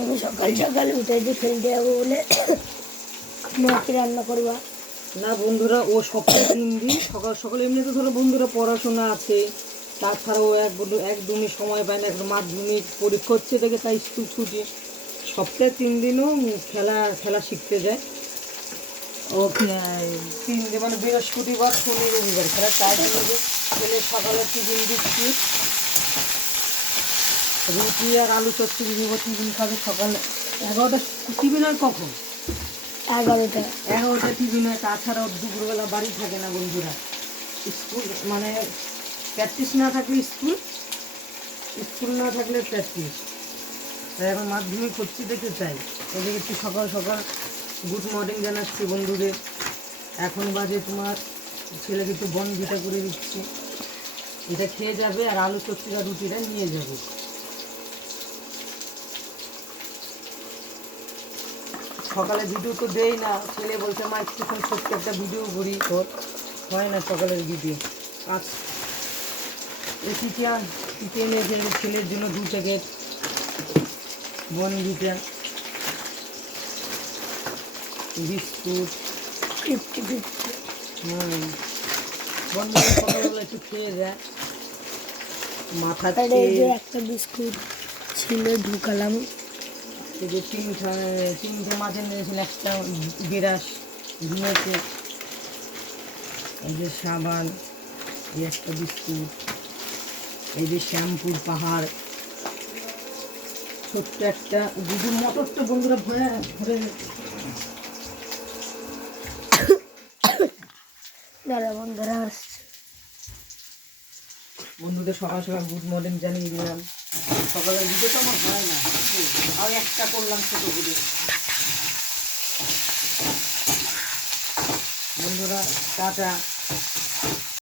আমি সকাল সকাল উঠে যে খেলতে যাবো বলে মা কি রান্না করবা? না বন্ধুরা, ও সপ্তাহে 3 দিন সকাল সকাল এমনিতে ধরো বন্ধুরা পড়াশোনা আছে, তাছাড়াও একদমই সময় পায় না, এখন মাধ্যমিক পরীক্ষা হচ্ছে দেখে তাই স্কুল ছুটি। সপ্তাহে 3 দিনও খেলা খেলা শিখতে যায়। ও 3 দিন মানে বৃহস্পতিবার শনি রবিবার খেলা, তাই জন্য ছেলে সকালে টিফিন দিচ্ছি, রুটি আর আলু চচ্চড়ি দিব, টিফিন খাবে সকালে 11টা। টিফিন আর কখন? 11টা টিফিন হয়। তাছাড়াও দুপুরবেলা বাড়ি থাকে না বন্ধুরা, স্কুল মানে প্র্যাকটিস না থাকলে স্কুল, স্কুল না থাকলে প্র্যাকটিস। তাই এখন মাধ্যমিক হচ্ছে দেখে চাই ওদের একটু সকাল সকাল গুড মর্নিং জানাচ্ছি বন্ধুদের। এখন বাজে তোমার, ছেলেকে একটু বনভিটা করে দিচ্ছি, এটা খেয়ে যাবে আর আলু চচ্চড়ি আর রুটিটা নিয়ে যাবে। সকালে ভিডিও তো দেই না, ছেলে বলছে মা একটুক্ষণ ছোট্ট একটা ভিডিও করি, তোর হয় না সকালের ভিডিও। আজ চিকেন চিকেন ছেলের জন্য 2 প্যাকেট বনভিটা, বিস্কুট 50-50। বনভিটা সকালবেলা একটু খেয়ে যায় মাথা আর এই যে একটা বিস্কুট ছিল ঢুকালাম। এই যে তিনটে মাঝে নিয়েছিল, একটা বিরাস ঘুমেছে, এই যে সাবান, এই একটা বিস্কুট, এই যে শ্যাম্পুর পাহাড়, ছোট্ট একটা দুধ মটরটা বন্ধুরা ভরে ভরে যারা বন্ধুরা আসছে, বন্ধুদের সকাল সকাল গুড মর্নিং জানিয়ে দিলাম। সকালের ভিডিও তো আমার হয় না, আর একটা করলাম ছোটো ভিডিও। বন্ধুরা টাটা।